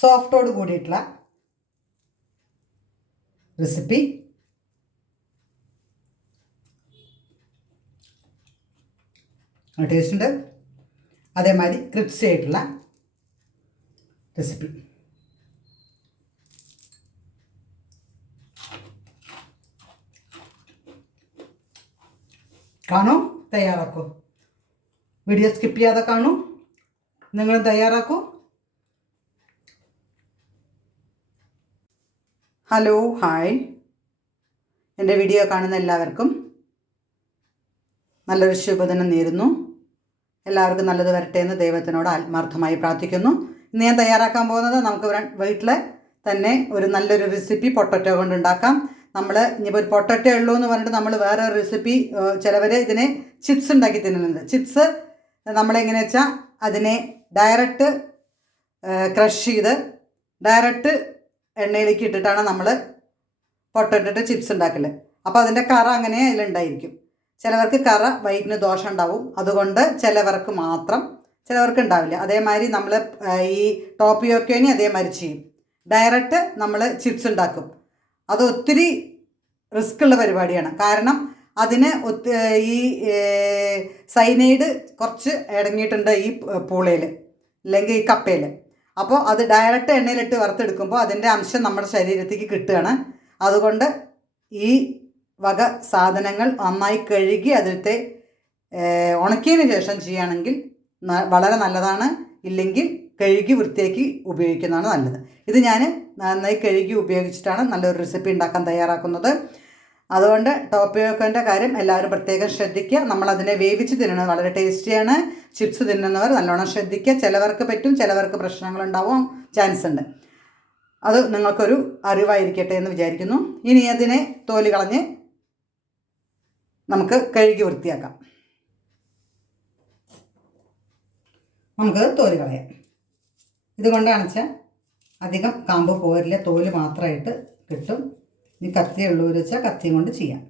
സോഫ്റ്റോട് കൂടിയിട്ടുള്ള recipe taste ഉണ്ട്. അതേമാതിരി ക്രിപ്സി ആയിട്ടുള്ള റെസിപ്പി കാണൂ തയ്യാറാക്കൂ. വീഡിയോ സ്കിപ്പ് ചെയ്യാതെ കാണൂ. നിങ്ങൾ തയ്യാറാക്കൂ. ഹലോ ഹായ് എന്റെ വീഡിയോ കാണുന്ന എല്ലാവർക്കും നല്ലൊരു ശുഭദിനം നേരുന്നു. എല്ലാവർക്കും നല്ലത് വരട്ടെ എന്ന് ദൈവത്തിനോട് ആത്മാർത്ഥമായി പ്രാർത്ഥിക്കുന്നു. ഇന്ന് ഞാൻ തയ്യാറാക്കാൻ പോകുന്നത് നമുക്ക് വീട്ടിൽ തന്നെ ഒരു നല്ലൊരു റെസിപ്പി പൊട്ടറ്റോ കൊണ്ട് ഉണ്ടാക്കാം. നമ്മൾ ഇനിയിപ്പോൾ ഒരു പൊട്ടറ്റോ ഉള്ളൂ എന്ന് പറഞ്ഞിട്ട് നമ്മൾ വേറെ ഒരു റെസിപ്പി ചിലവർ ഇതിനെ ചിപ്സ് ഉണ്ടാക്കി തിന്നുന്നുണ്ട് ചിപ്സ് നമ്മളെങ്ങനെ വെച്ചാൽ അതിനെ ഡയറക്റ്റ് ക്രഷ് ചെയ്ത് ഡയറക്റ്റ് എണ്ണയിലേക്ക് ഇട്ടിട്ടാണ് നമ്മൾ പൊട്ടിട്ടിട്ട് ചിപ്സ് ഉണ്ടാക്കൽ. അപ്പോൾ അതിന്റെ കറ അങ്ങനെ അതിലുണ്ടായിരിക്കും. ചിലവർക്ക് കറ വയറ്റിന് ദോഷം ഉണ്ടാവും. അതുകൊണ്ട് ചിലവർക്ക് മാത്രം ചിലവർക്ക് ഉണ്ടാവില്ല. അതേമാതിരി നമ്മൾ ഈ ടോപ്പിയോക്കേനി അതേമാതിരി ചെയ്യും. ഡയറക്റ്റ് നമ്മൾ ചിപ്സ് ഉണ്ടാക്കും. അത് ഒത്തിരി റിസ്ക് ഉള്ള പരിപാടിയാണ്. കാരണം അതിന് ഈ സൈനൈഡ് കുറച്ച് ഇടങ്ങിയിട്ടുണ്ട് ഈ പൂളയിൽ അല്ലെങ്കിൽ ഈ കപ്പയിൽ അപ്പോൾ അത് ഡയറക്റ്റ് എണ്ണയിലിട്ട് വറുത്തെടുക്കുമ്പോൾ അതിന്റെ അംശം നമ്മുടെ ശരീരത്തേക്ക് കിട്ടുകയാണ്. അതുകൊണ്ട് ഈ വക സാധനങ്ങൾ നന്നായി കഴുകി അതിലത്തെ ഉണക്കിയതിന് ശേഷം ചെയ്യുകയാണെങ്കിൽ വളരെ നല്ലതാണ്. ഇല്ലെങ്കിൽ കഴുകി വൃത്തിയാക്കി ഉപയോഗിക്കുന്നതാണ് നല്ലത്. ഇത് ഞാൻ നന്നായി കഴുകി ഉപയോഗിച്ചിട്ടാണ് നല്ലൊരു റെസിപ്പി ഉണ്ടാക്കാൻ തയ്യാറാക്കുന്നത്. അതുകൊണ്ട് ടോപ്പിയോക്കോന്റെ കാര്യം എല്ലാവരും പ്രത്യേകം ശ്രദ്ധിക്കുക. നമ്മളതിനെ വേവിച്ച് തിന്നണം വളരെ ടേസ്റ്റിയാണ്. ചിപ്സ് തിന്നുന്നവർ നല്ലോണം ശ്രദ്ധിക്കുക. ചിലവർക്ക് പറ്റും ചിലവർക്ക് പ്രശ്നങ്ങളുണ്ടാവും ചാൻസ് ഉണ്ട്. അത് നിങ്ങൾക്കൊരു അറിവായിരിക്കട്ടെ എന്ന് വിചാരിക്കുന്നു. ഇനി അതിനെ തോൽ കളഞ്ഞ് നമുക്ക് കഴുകി വൃത്തിയാക്കാം. നമുക്ക് തോൽ കളയാം. ഇതുകൊണ്ടാണ് വെച്ചാൽ അധികം കാമ്പ് പോരില്ല തോൽ മാത്രമായിട്ട് കിട്ടും. ഇനി കത്തി ഉള്ളൂർ വെച്ചാൽ കത്തിയും കൊണ്ട് ചെയ്യാം.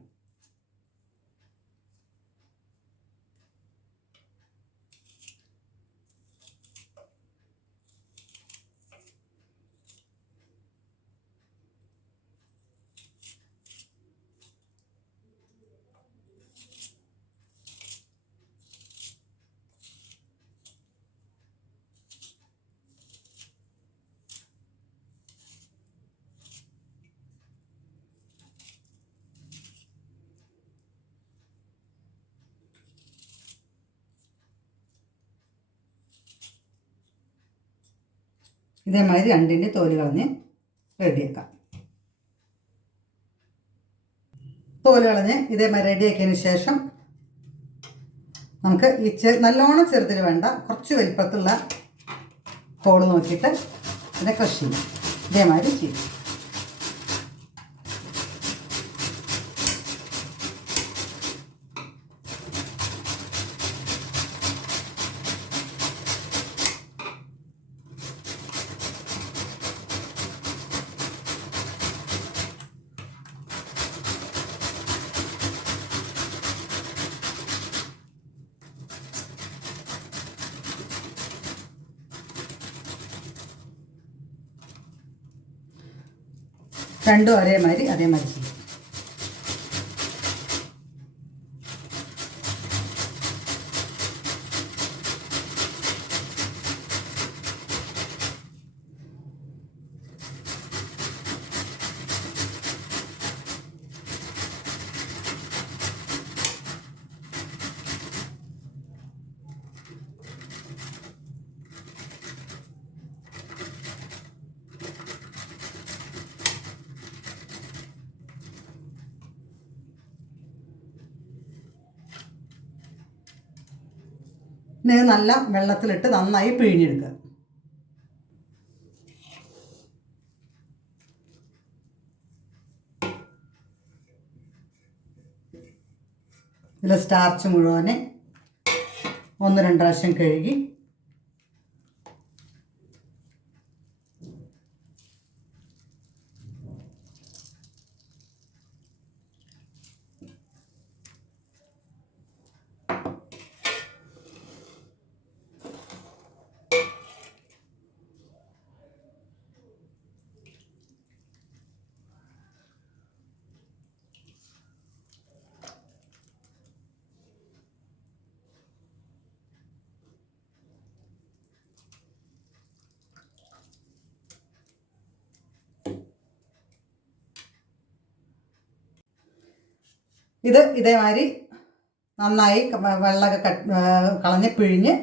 ഇതേമാതിരി രണ്ടിന്റെ തോൽ കളഞ്ഞ് റെഡിയാക്കാം തോൽ കളഞ്ഞ് ഇതേമാതിരി റെഡിയാക്കിയതിന് ശേഷം നമുക്ക് ഈ ചെ നല്ലോണം ചെറുതിൽ വേണ്ട കുറച്ച് വലിപ്പത്തുള്ള തോൾ നോക്കിയിട്ട് ഇതിനെ ക്രഷ് ചെയ്യും. ഇതേമാതിരി ചെയ്യും. രണ്ടും ഒരേമാതിരി അതേമാതിരി ചെയ്യും ഇത് നല്ല വെള്ളത്തിലിട്ട് നന്നായി പിഴിഞ്ഞെടുക്കുക. ഇതിൽ സ്റ്റാർച്ച് മുഴുവനെ ഒന്ന് രണ്ട് പ്രാവശ്യം കഴുകി ഇത് ഇതേമാതിരി നന്നായി വെള്ളമൊക്കെ കട്ട് കളഞ്ഞ് പിഴിഞ്ഞ്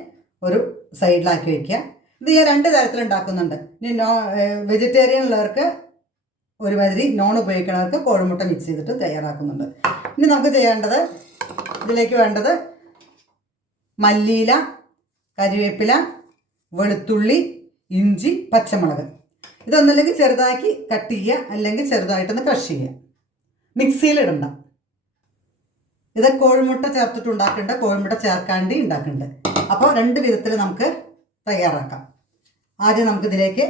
ഒരു സൈഡിലാക്കി വയ്ക്കുക ഇത് ഞാൻ രണ്ട് തരത്തിൽ ഉണ്ടാക്കുന്നുണ്ട് ഇനി നോ വെജിറ്റേറിയൻ ഉള്ളവർക്ക് ഒരുമാതിരി നോൺ ഉപയോഗിക്കുന്നവർക്ക് കോഴിമുട്ട മിക്സ് ചെയ്തിട്ട് തയ്യാറാക്കുന്നുണ്ട്. ഇനി നമുക്ക് ചെയ്യേണ്ടത് ഇതിലേക്ക് വേണ്ടത് മല്ലിയില കരിവേപ്പില വെളുത്തുള്ളി ഇഞ്ചി പച്ചമുളക്. ഇതൊന്നല്ലെങ്കിൽ ചെറുതാക്കി കട്ട് ചെയ്യുക അല്ലെങ്കിൽ ചെറുതായിട്ടൊന്ന് ക്രഷ് ചെയ്യുക. മിക്സിയിലിടണ്ട ഇത് കോഴിമുട്ട ചേർത്തിട്ട് ഉണ്ടാക്കേണ്ട കോഴിമുട്ട ചേർക്കാണ്ടി ഉണ്ടാക്കുന്നുണ്ട് അപ്പോൾ രണ്ട് വിധത്തിൽ നമുക്ക് തയ്യാറാക്കാം. ആദ്യം നമുക്കിതിലേക്ക്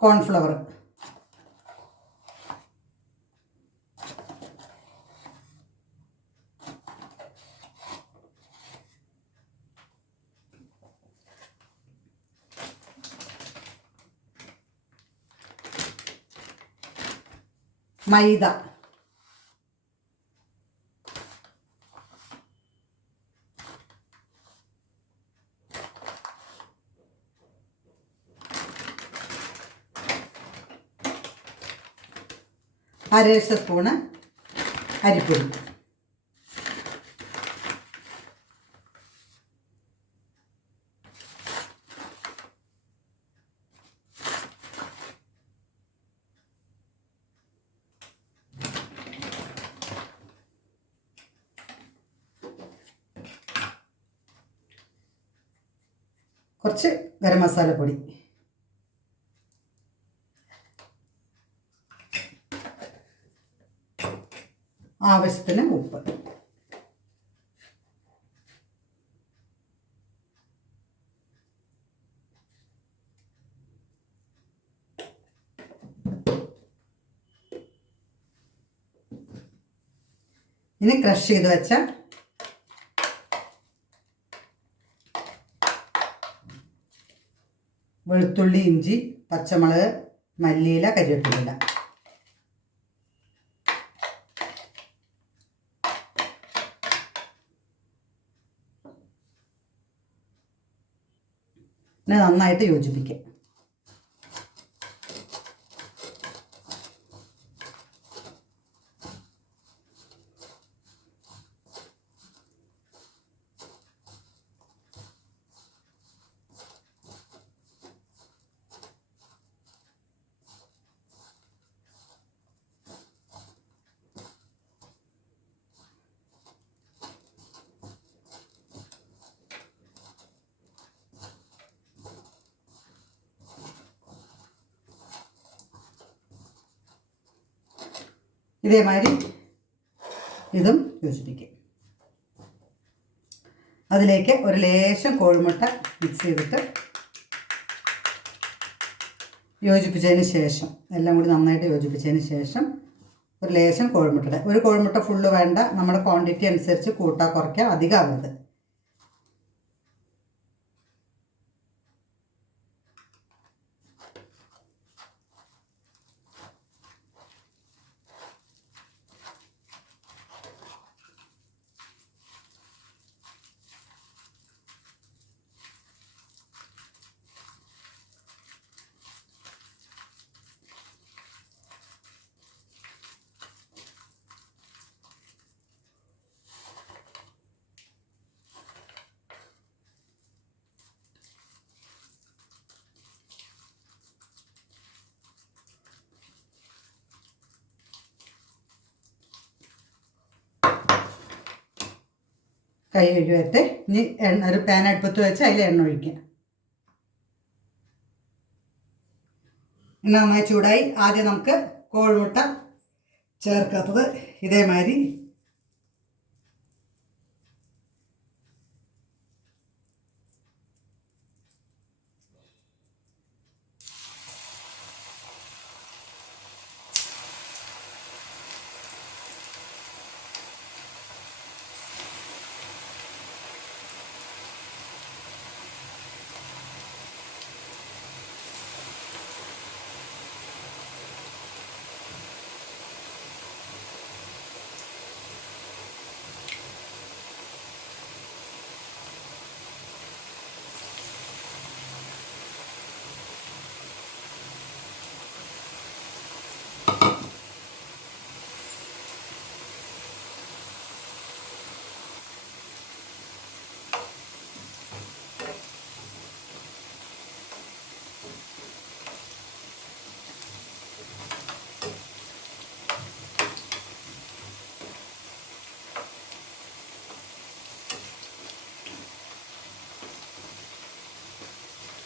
കോൺഫ്ലവർ മൈദ. അരേശ സ്പൂണ് അരിപ്പൊടി. കുറച്ച് ഗരം മസാല പൊടി. ആവശ്യത്തിന് ഉപ്പ്. ഇനി ക്രഷ് ചെയ്ത് വെച്ച വെളുത്തുള്ളി ഇഞ്ചി പച്ചമുളക് മല്ലിയില കരിവേപ്പില. പിന്നെ നന്നായിട്ട് യോജിപ്പിക്കുക ഇതേമാതിരി ഇതും യോജിപ്പിക്കും. അതിലേക്ക് ഒരു ലേശം കോഴിമുട്ട മിക്സ് ചെയ്തിട്ട് യോജിപ്പിച്ചതിന് ശേഷം എല്ലാം കൂടി നന്നായിട്ട് യോജിപ്പിച്ചതിന് ശേഷം ഒരു ലേശം കോഴിമുട്ടയുടെ ഒരു കോഴിമുട്ട ഫുള്ള് വേണ്ട നമ്മുടെ ക്വാണ്ടിറ്റി അനുസരിച്ച് കൂട്ടാ കുറയ്ക്കുക അധികം ആവരുത്. കൈ കഴുകിയിട്ട് ഇനി എണ്ണ ഒരു പാൻ അടുപ്പത്ത് വെച്ച് അതിൽ എണ്ണ ഒഴിക്കുക. എണ്ണ നന്നായി ചൂടായി. ആദ്യം നമുക്ക് കോഴിമുട്ട ചേർക്കാത്തത് ഇതേമാതിരി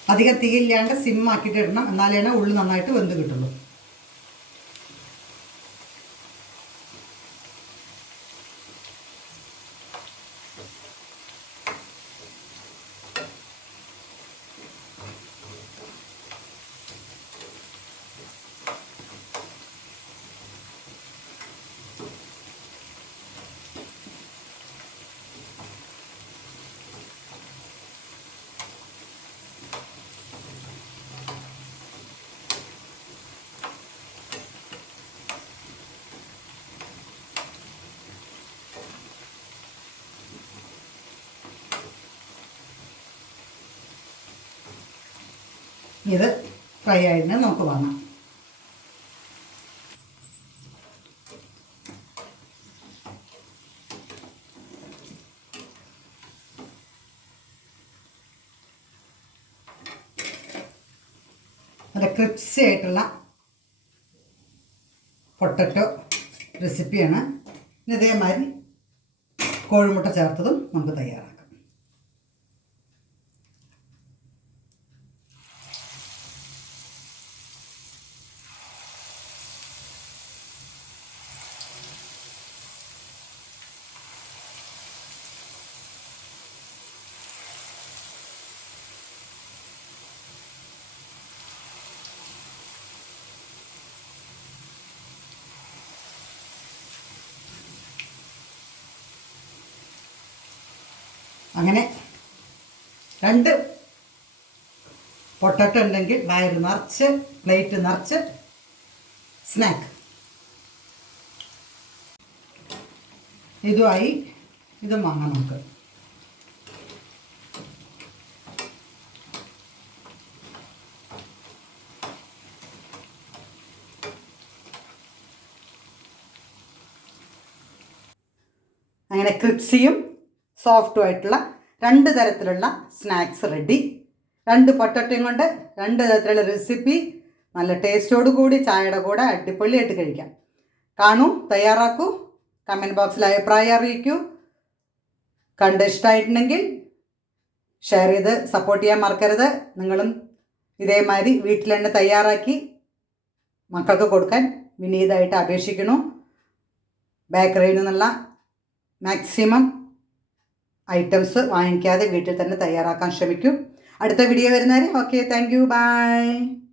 അധികം തീയില്ലാണ്ട് സിം ആക്കിയിട്ട് ഇടണം എന്നാലേ ഉള്ളു നന്നായിട്ട് വെന്ത് കിട്ടുള്ളൂ. ഇത് ഫ്രൈ ആയതിനെ നമുക്ക് വാങ്ങാം. നല്ല ക്രിപ്സി ആയിട്ടുള്ള പൊട്ടറ്റോ റെസിപ്പിയാണ് ഇതേമാതിരി കോഴിമുട്ട ചേർത്തതും നമുക്ക് തയ്യാറാക്കാം. അങ്ങനെ രണ്ട് പൊട്ടറ്റോ ഉണ്ടെങ്കിൽ വയറ് നിറച്ച് പ്ലേറ്റ് നിറച്ച് സ്നാക്ക്. ഇതുമായി ഇതും വാങ്ങാം നമുക്ക്. അങ്ങനെ ക്രിപ്സിയും സോഫ്റ്റും ആയിട്ടുള്ള രണ്ട് തരത്തിലുള്ള സ്നാക്സ് റെഡി. രണ്ട് പൊട്ടറ്റയും കൊണ്ട് രണ്ട് തരത്തിലുള്ള റെസിപ്പി. നല്ല ടേസ്റ്റോടു കൂടി ചായയുടെ കൂടെ അടിപൊളിയായിട്ട് കഴിക്കാം. കാണൂ തയ്യാറാക്കൂ. കമന്റ് ബോക്സിൽ അഭിപ്രായം അറിയിക്കൂ. കണ്ട് ഇഷ്ടമായിട്ടുണ്ടെങ്കിൽ ഷെയർ ചെയ്ത് സപ്പോർട്ട് ചെയ്യാൻ മറക്കരുത്. നിങ്ങളും ഇതേമാതിരി വീട്ടിൽ തന്നെ തയ്യാറാക്കി മക്കൾക്ക് കൊടുക്കാൻ വിനീതമായിട്ട് അപേക്ഷിക്കണു ബേക്കറിയിൽ നിന്നുള്ള മാക്സിമം ഐറ്റംസ് വാങ്ങിക്കാതെ വീട്ടിൽ തന്നെ തയ്യാറാക്കാൻ ശ്രമിക്കൂ. അടുത്ത വീഡിയോ വരുന്നവരെ ഓക്കെ താങ്ക് യു ബൈ